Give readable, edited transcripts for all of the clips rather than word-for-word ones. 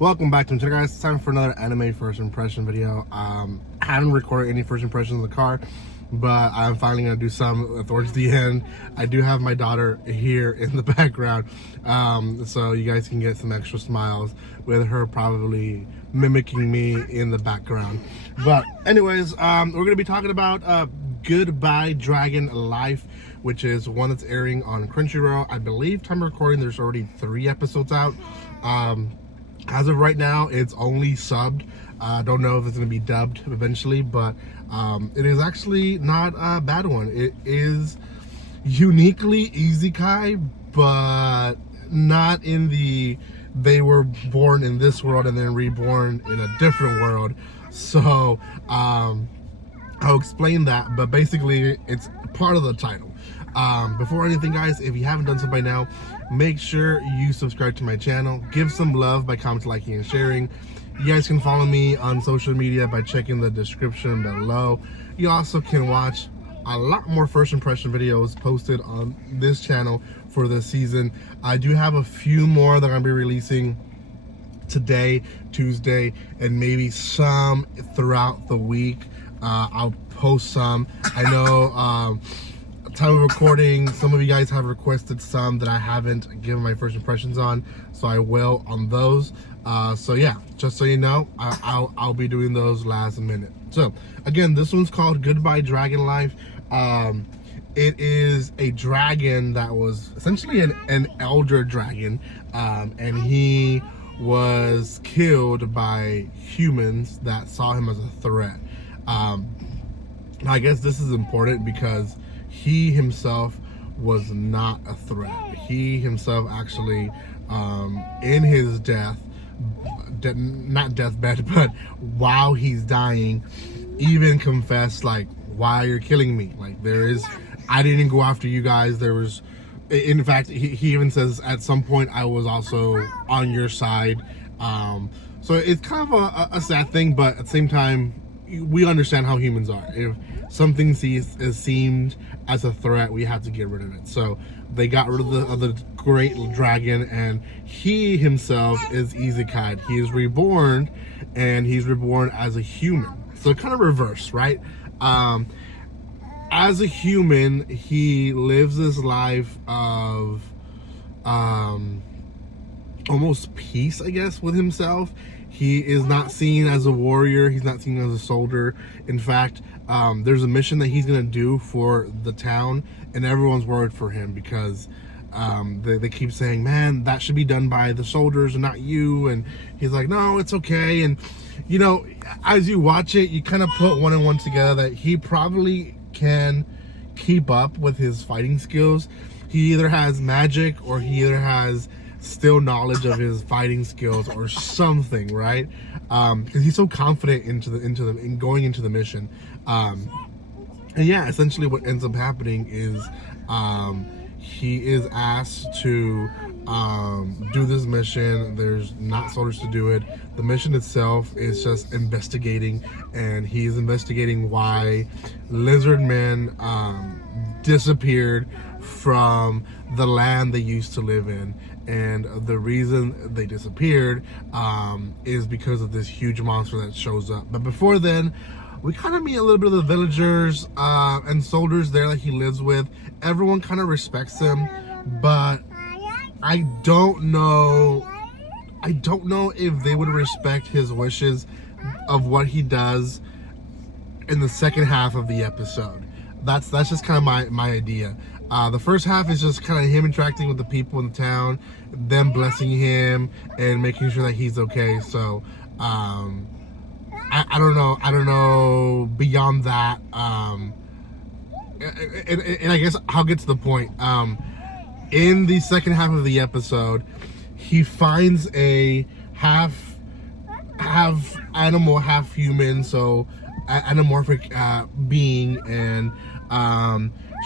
Welcome back to my channel, guys. It's time for another anime first impression video. I haven't recorded any first impressions in the car, but I'm finally going to do some towards the end. I do have my daughter here in the background, so you guys can get some extra smiles with her probably mimicking me in the background. But anyways, we're going to be talking about Goodbye Dragon Life, which is one that's airing on Crunchyroll. I believe, time of recording, there's already 3 episodes out. As of right now, it's only subbed. I don't know if it's going to be dubbed eventually, but it is actually not a bad one. It is uniquely isekai, but not in the they were born in this world and then reborn in a different world. So I'll explain that, but basically it's part of the title. Before anything, guys, if you haven't done so by now, make sure you subscribe to my channel. Give some love by commenting, liking, and sharing. You guys can follow me on social media by checking the description below. You also can watch a lot more first impression videos posted on this channel for this season. I do have a few more that I'm going to be releasing today, Tuesday, and maybe some throughout the week. I'll post some. I know time of recording, some of you guys have requested some that I haven't given my first impressions on, so I will on those. So yeah, just so you know, I'll be doing those last minute. So again, this one's called Goodbye Dragon Life. It is a dragon that was essentially an elder dragon, and he was killed by humans that saw him as a threat. I guess this is important because he himself was not a threat. He himself actually, in his not deathbed, but while he's dying, even confessed, like, why you're killing me? Like, I didn't go after you guys. There was, in fact, he even says at some point, I was also on your side. So it's kind of a sad thing, but at the same time, we understand how humans are. If something is seemed as a threat, we have to get rid of it. So they got rid of the great dragon, and he himself is isekai. He is reborn, and he's reborn as a human. So kind of reverse, right? As a human, he lives this life of almost peace, I guess, with himself. He is not seen as a warrior. He's not seen as a soldier. In fact, there's a mission that he's going to do for the town, and everyone's worried for him because they keep saying, man, that should be done by the soldiers and not you. And he's like, no, it's okay. And, you know, as you watch it, you kind of put one and one together that he probably can keep up with his fighting skills. He either has magic or he either has still knowledge of his fighting skills or something, right? Because he's so confident in going into the mission. And yeah, essentially what ends up happening is he is asked to do this mission. There's not soldiers to do it. The mission itself is just investigating, and he's investigating why lizard men disappeared from the land they used to live in. And the reason they disappeared is because of this huge monster that shows up. But before then, we kind of meet a little bit of the villagers and soldiers there that he lives with. Everyone kind of respects him, but I don't know if they would respect his wishes of what he does in the second half of the episode. That's just kind of my idea. The first half is just kind of him interacting with the people in the town, them blessing him and making sure that he's okay. So I don't know beyond that. And I guess I'll get to the point. In the second half of the episode, he finds a half animal, half human, so anamorphic being, and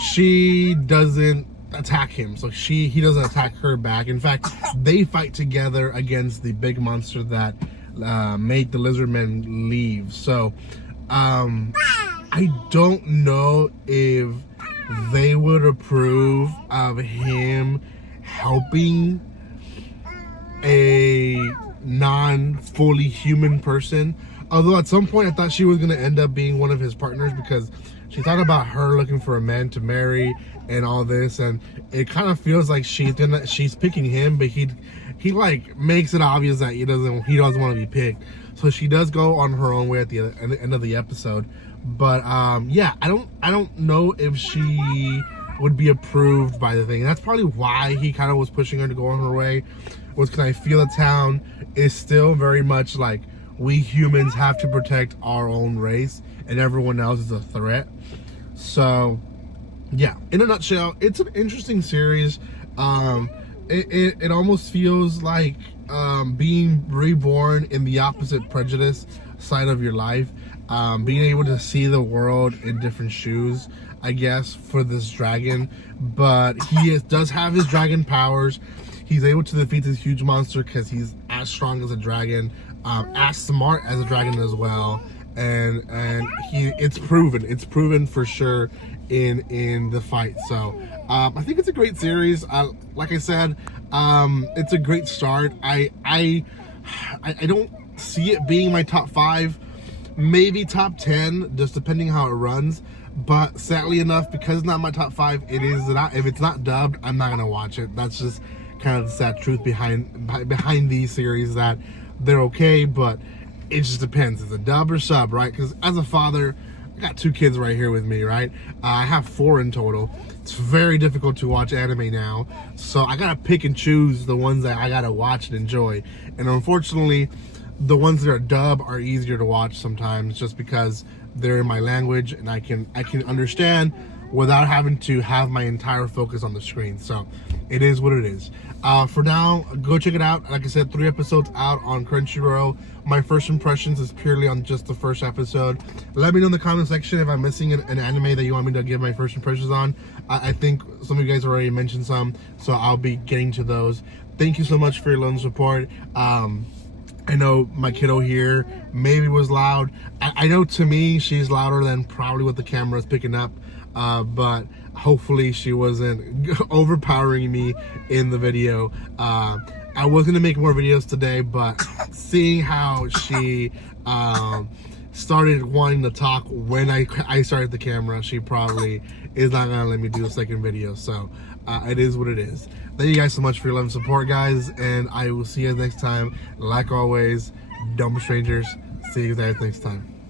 she doesn't attack him, so he doesn't attack her back. In fact, they fight together against the big monster that made the lizard men leave. So I don't know if they would approve of him helping a non-fully human person. Although at some point I thought she was going to end up being one of his partners, because she thought about her looking for a man to marry and all this, and it kind of feels like she's picking him, but he like makes it obvious that he doesn't want to be picked. So she does go on her own way at the end of the episode. But yeah, I don't know if she would be approved by the thing. And that's probably why he kind of was pushing her to go on her way, was because I feel the town is still very much like, we humans have to protect our own race and everyone else is a threat. So yeah, in a nutshell, it's an interesting series. It almost feels like being reborn in the opposite prejudice side of your life, being able to see the world in different shoes, I guess, for this dragon. But he does have his dragon powers. He's able to defeat this huge monster because he's as strong as a dragon, as smart as a dragon as well, and it's proven for sure in the fight. So I think it's a great series. Like I said, it's a great start. I don't see it being my top 5, maybe top 10, just depending how it runs. But sadly enough, because it's not my top 5, if it's not dubbed, I'm not gonna watch it. That's just kind of the sad truth behind these series, that they're okay, but it just depends. It's a dub or sub, right? Because as a father, I got 2 kids right here with me, right? I have 4 in total. It's very difficult to watch anime now, so I gotta pick and choose the ones that I gotta watch and enjoy. And unfortunately, the ones that are dub are easier to watch sometimes, just because they're in my language and I can understand without having to have my entire focus on the screen. So it is what it is. For now, go check it out. Like I said, 3 episodes out on Crunchyroll. My first impressions is purely on just the first episode. Let me know in the comment section if I'm missing an anime that you want me to give my first impressions on. I think some of you guys already mentioned some, so I'll be getting to those. Thank you so much for your love and support. I know my kiddo here maybe was loud. I know to me she's louder than probably what the camera is picking up, but hopefully she wasn't overpowering me in the video. I was gonna make more videos today, but seeing how she started wanting to talk when I started the camera, she probably is not gonna let me do a second video. So it is what it is. Thank you guys so much for your love and support, guys, and I will see you next time. Like always, don't be strangers. See you guys next time.